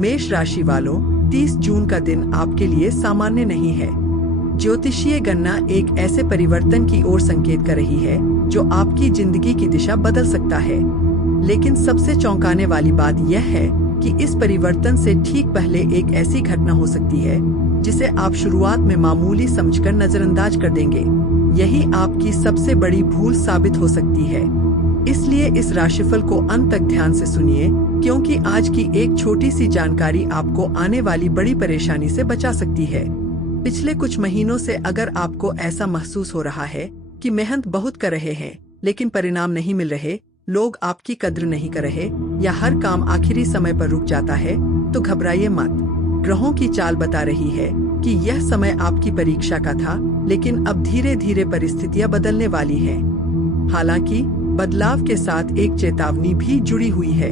मेष राशि वालों, 30 जून का दिन आपके लिए सामान्य नहीं है। ज्योतिषीय गणना एक ऐसे परिवर्तन की ओर संकेत कर रही है जो आपकी जिंदगी की दिशा बदल सकता है। लेकिन सबसे चौंकाने वाली बात यह है कि इस परिवर्तन से ठीक पहले एक ऐसी घटना हो सकती है जिसे आप शुरुआत में मामूली समझकर नजरअंदाज कर देंगे। यही आपकी सबसे बड़ी भूल साबित हो सकती है। इसलिए इस राशिफल को अंत तक ध्यान से सुनिए, क्योंकि आज की एक छोटी सी जानकारी आपको आने वाली बड़ी परेशानी से बचा सकती है। पिछले कुछ महीनों से अगर आपको ऐसा महसूस हो रहा है कि मेहनत बहुत कर रहे हैं लेकिन परिणाम नहीं मिल रहे, लोग आपकी कद्र नहीं कर रहे या हर काम आखिरी समय पर रुक जाता है, तो घबराइए मत। ग्रहों की चाल बता रही है कि यह समय आपकी परीक्षा का था, लेकिन अब धीरे धीरे परिस्थितियां बदलने वाली हैं। हालांकि बदलाव के साथ एक चेतावनी भी जुड़ी हुई है।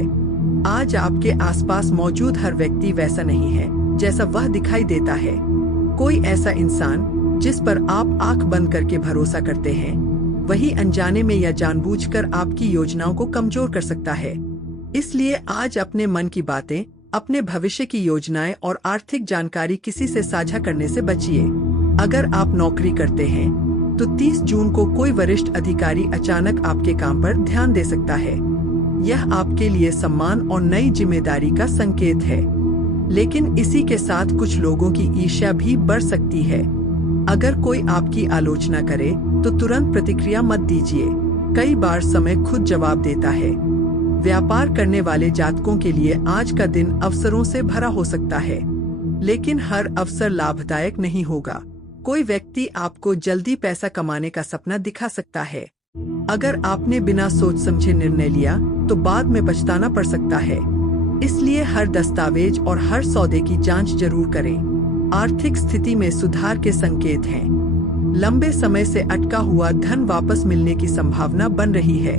आज आपके आसपास मौजूद हर व्यक्ति वैसा नहीं है जैसा वह दिखाई देता है। कोई ऐसा इंसान जिस पर आप आंख बंद करके भरोसा करते हैं, वही अनजाने में या जानबूझकर आपकी योजनाओं को कमजोर कर सकता है। इसलिए आज अपने मन की बातें, अपने भविष्य की योजनाएं और आर्थिक जानकारी किसी से साझा करने से बचिए। अगर आप नौकरी करते हैं तो 30 जून को कोई वरिष्ठ अधिकारी अचानक आपके काम पर ध्यान दे सकता है। यह आपके लिए सम्मान और नई जिम्मेदारी का संकेत है। लेकिन इसी के साथ कुछ लोगों की ईर्ष्या भी बढ़ सकती है। अगर कोई आपकी आलोचना करे तो तुरंत प्रतिक्रिया मत दीजिए। कई बार समय खुद जवाब देता है। व्यापार करने वाले जातकों के लिए आज का दिन अवसरों से भरा हो सकता है, लेकिन हर अवसर लाभदायक नहीं होगा। कोई व्यक्ति आपको जल्दी पैसा कमाने का सपना दिखा सकता है। अगर आपने बिना सोच समझे निर्णय लिया तो बाद में पछताना पड़ सकता है। इसलिए हर दस्तावेज और हर सौदे की जांच जरूर करें। आर्थिक स्थिति में सुधार के संकेत हैं। लंबे समय से अटका हुआ धन वापस मिलने की संभावना बन रही है।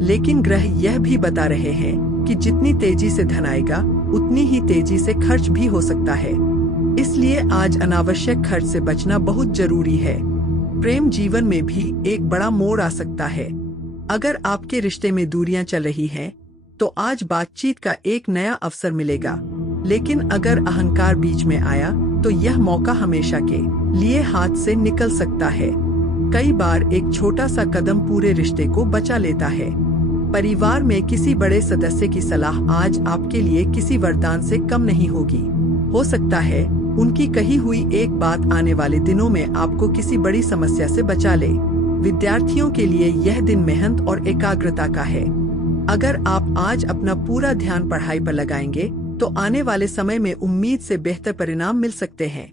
लेकिन ग्रह यह भी बता रहे हैं कि जितनी तेजी से धन आएगा उतनी ही तेजी से खर्च भी हो सकता है। इसलिए आज अनावश्यक खर्च से बचना बहुत जरूरी है। प्रेम जीवन में भी एक बड़ा मोड़ आ सकता है। अगर आपके रिश्ते में दूरियां चल रही हैं, तो आज बातचीत का एक नया अवसर मिलेगा। लेकिन अगर अहंकार बीच में आया तो यह मौका हमेशा के लिए हाथ से निकल सकता है। कई बार एक छोटा सा कदम पूरे रिश्ते को बचा लेता है। परिवार में किसी बड़े सदस्य की सलाह आज आपके लिए किसी वरदान से कम नहीं होगी। हो सकता है उनकी कही हुई एक बात आने वाले दिनों में आपको किसी बड़ी समस्या से बचा ले। विद्यार्थियों के लिए यह दिन मेहनत और एकाग्रता का है। अगर आप आज अपना पूरा ध्यान पढ़ाई पर लगाएंगे तो आने वाले समय में उम्मीद से बेहतर परिणाम मिल सकते हैं।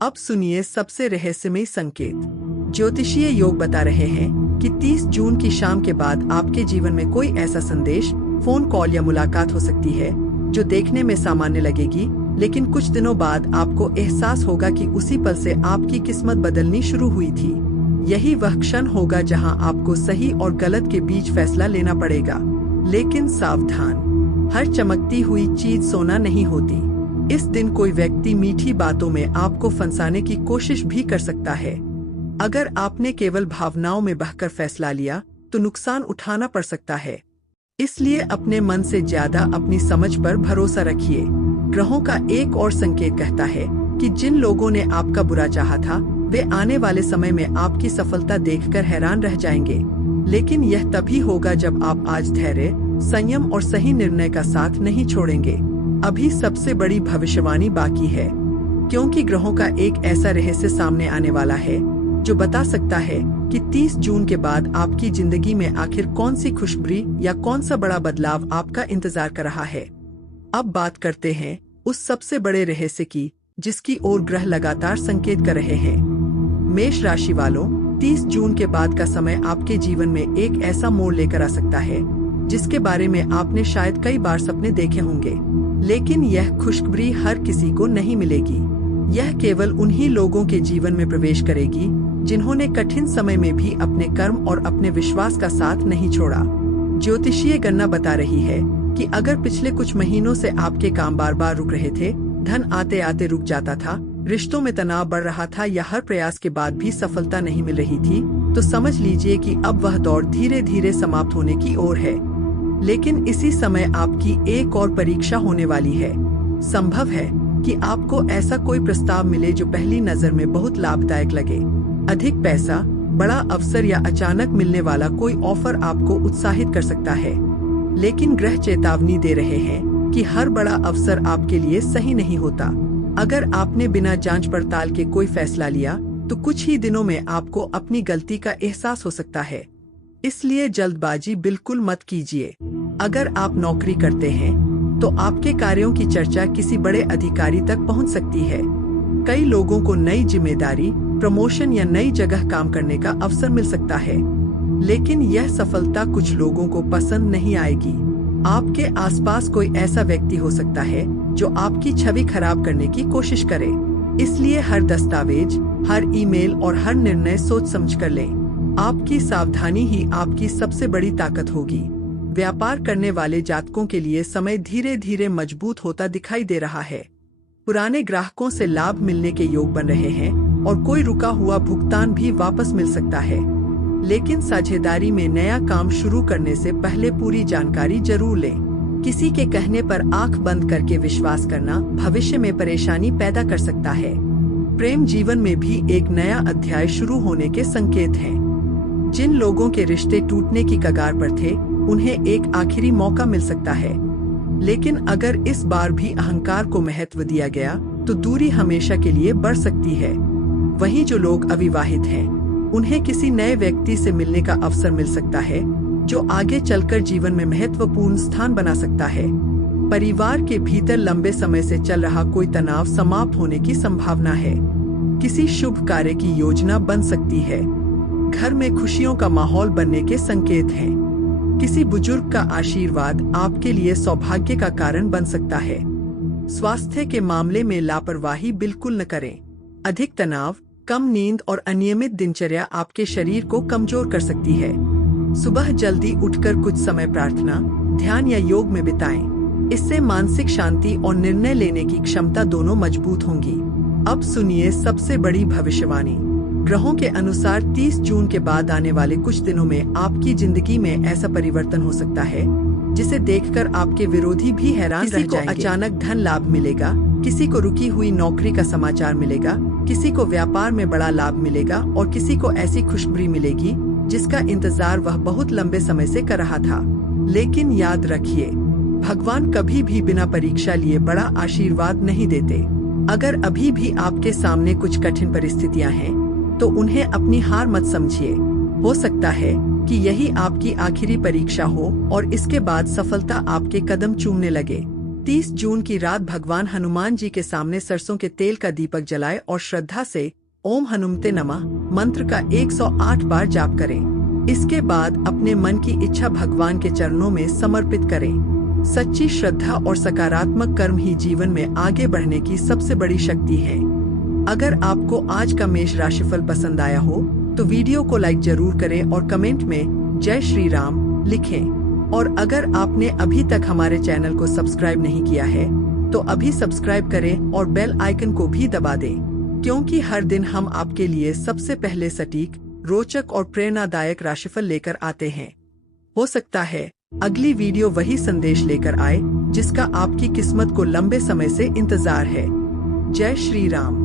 अब सुनिए सबसे रहस्यमयी संकेत। ज्योतिषीय योग बता रहे हैं कि 30 जून की शाम के बाद आपके जीवन में कोई ऐसा संदेश, फोन कॉल या मुलाकात हो सकती है जो देखने में सामान्य लगेगी, लेकिन कुछ दिनों बाद आपको एहसास होगा कि उसी पल से आपकी किस्मत बदलनी शुरू हुई थी। यही वह क्षण होगा जहां आपको सही और गलत के बीच फैसला लेना पड़ेगा। लेकिन सावधान, हर चमकती हुई चीज सोना नहीं होती। इस दिन कोई व्यक्ति मीठी बातों में आपको फंसाने की कोशिश भी कर सकता है। अगर आपने केवल भावनाओं में बहकर फैसला लिया तो नुकसान उठाना पड़ सकता है। इसलिए अपने मन से ज्यादा अपनी समझ पर भरोसा रखिए। ग्रहों का एक और संकेत कहता है कि जिन लोगों ने आपका बुरा चाहा था, वे आने वाले समय में आपकी सफलता देखकर हैरान रह जाएंगे। लेकिन यह तभी होगा जब आप आज धैर्य, संयम और सही निर्णय का साथ नहीं छोड़ेंगे। अभी सबसे बड़ी भविष्यवाणी बाकी है, क्योंकि ग्रहों का एक ऐसा रहस्य सामने आने वाला है जो बता सकता है कि 30 जून के बाद आपकी जिंदगी में आखिर कौन सी खुशखबरी या कौन सा बड़ा बदलाव आपका इंतजार कर रहा है। अब बात करते हैं उस सबसे बड़े रहस्य की जिसकी ओर ग्रह लगातार संकेत कर रहे हैं। मेष राशि वालों, 30 जून के बाद का समय आपके जीवन में एक ऐसा मोड़ लेकर आ सकता है जिसके बारे में आपने शायद कई बार सपने देखे होंगे। लेकिन यह खुशखबरी हर किसी को नहीं मिलेगी। यह केवल उन्हीं लोगों के जीवन में प्रवेश करेगी जिन्होंने कठिन समय में भी अपने कर्म और अपने विश्वास का साथ नहीं छोड़ा। ज्योतिषीय गणना बता रही है कि अगर पिछले कुछ महीनों से आपके काम बार बार रुक रहे थे, धन आते आते रुक जाता था, रिश्तों में तनाव बढ़ रहा था या हर प्रयास के बाद भी सफलता नहीं मिल रही थी, तो समझ लीजिए कि अब वह दौर धीरे धीरे समाप्त होने की ओर है। लेकिन इसी समय आपकी एक और परीक्षा होने वाली है। संभव है कि आपको ऐसा कोई प्रस्ताव मिले जो पहली नजर में बहुत लाभदायक लगे। अधिक पैसा, बड़ा अवसर या अचानक मिलने वाला कोई ऑफर आपको उत्साहित कर सकता है। लेकिन ग्रह चेतावनी दे रहे हैं कि हर बड़ा अवसर आपके लिए सही नहीं होता। अगर आपने बिना जांच पड़ताल के कोई फैसला लिया तो कुछ ही दिनों में आपको अपनी गलती का एहसास हो सकता है। इसलिए जल्दबाजी बिल्कुल मत कीजिए। अगर आप नौकरी करते हैं तो आपके कार्यों की चर्चा किसी बड़े अधिकारी तक पहुंच सकती है। कई लोगों को नई जिम्मेदारी, प्रमोशन या नई जगह काम करने का अवसर मिल सकता है, लेकिन यह सफलता कुछ लोगों को पसंद नहीं आएगी। आपके आसपास कोई ऐसा व्यक्ति हो सकता है जो आपकी छवि खराब करने की कोशिश करे। इसलिए हर दस्तावेज, हर ईमेल और हर निर्णय सोच समझ कर लें। आपकी सावधानी ही आपकी सबसे बड़ी ताकत होगी। व्यापार करने वाले जातकों के लिए समय धीरे धीरे मजबूत होता दिखाई दे रहा है। पुराने ग्राहकों से लाभ मिलने के योग बन रहे हैं और कोई रुका हुआ भुगतान भी वापस मिल सकता है। लेकिन साझेदारी में नया काम शुरू करने से पहले पूरी जानकारी जरूर लें। किसी के कहने पर आंख बंद करके विश्वास करना भविष्य में परेशानी पैदा कर सकता है। प्रेम जीवन में भी एक नया अध्याय शुरू होने के संकेत हैं। जिन लोगों के रिश्ते टूटने की कगार पर थे, उन्हें एक आखिरी मौका मिल सकता है। लेकिन अगर इस बार भी अहंकार को महत्व दिया गया तो दूरी हमेशा के लिए बढ़ सकती है। वहीं जो लोग अविवाहित हैं, उन्हें किसी नए व्यक्ति से मिलने का अवसर मिल सकता है जो आगे चलकर जीवन में महत्वपूर्ण स्थान बना सकता है। परिवार के भीतर लंबे समय से चल रहा कोई तनाव समाप्त होने की संभावना है। किसी शुभ कार्य की योजना बन सकती है। घर में खुशियों का माहौल बनने के संकेत हैं। किसी बुजुर्ग का आशीर्वाद आपके लिए सौभाग्य का कारण बन सकता है। स्वास्थ्य के मामले में लापरवाही बिल्कुल न करें। अधिक तनाव, कम नींद और अनियमित दिनचर्या आपके शरीर को कमजोर कर सकती है। सुबह जल्दी उठकर कुछ समय प्रार्थना, ध्यान या योग में बिताएं। इससे मानसिक शांति और निर्णय लेने की क्षमता दोनों मजबूत होंगी। अब सुनिए सबसे बड़ी भविष्यवाणी। ग्रहों के अनुसार 30 जून के बाद आने वाले कुछ दिनों में आपकी जिंदगी में ऐसा परिवर्तन हो सकता है जिसे देखकर आपके विरोधी भी हैरान रह जाएंगे। किसी को अचानक धन लाभ मिलेगा, किसी को रुकी हुई नौकरी का समाचार मिलेगा, किसी को व्यापार में बड़ा लाभ मिलेगा और किसी को ऐसी खुशखबरी मिलेगी जिसका इंतजार वह बहुत लंबे समय से कर रहा था। लेकिन याद रखिए, भगवान कभी भी बिना परीक्षा लिए बड़ा आशीर्वाद नहीं देते। अगर अभी भी आपके सामने कुछ कठिन परिस्थितियां हैं, तो उन्हें अपनी हार मत समझिए। हो सकता है कि यही आपकी आखिरी परीक्षा हो और इसके बाद सफलता आपके कदम चूमने लगे। 30 जून की रात भगवान हनुमान जी के सामने सरसों के तेल का दीपक जलाएं और श्रद्धा से ओम हनुमते नमः मंत्र का 108 बार जाप करें। इसके बाद अपने मन की इच्छा भगवान के चरणों में समर्पित करें। सच्ची श्रद्धा और सकारात्मक कर्म ही जीवन में आगे बढ़ने की सबसे बड़ी शक्ति है। अगर आपको आज का मेष राशिफल पसंद आया हो तो वीडियो को लाइक जरूर करें और कमेंट में जय श्री राम लिखें। और अगर आपने अभी तक हमारे चैनल को सब्सक्राइब नहीं किया है तो अभी सब्सक्राइब करें और बेल आइकन को भी दबा दें, क्योंकि हर दिन हम आपके लिए सबसे पहले सटीक, रोचक और प्रेरणादायक राशिफल लेकर आते हैं। हो सकता है अगली वीडियो वही संदेश लेकर आए जिसका आपकी किस्मत को लंबे समय से इंतजार है। जय श्री राम।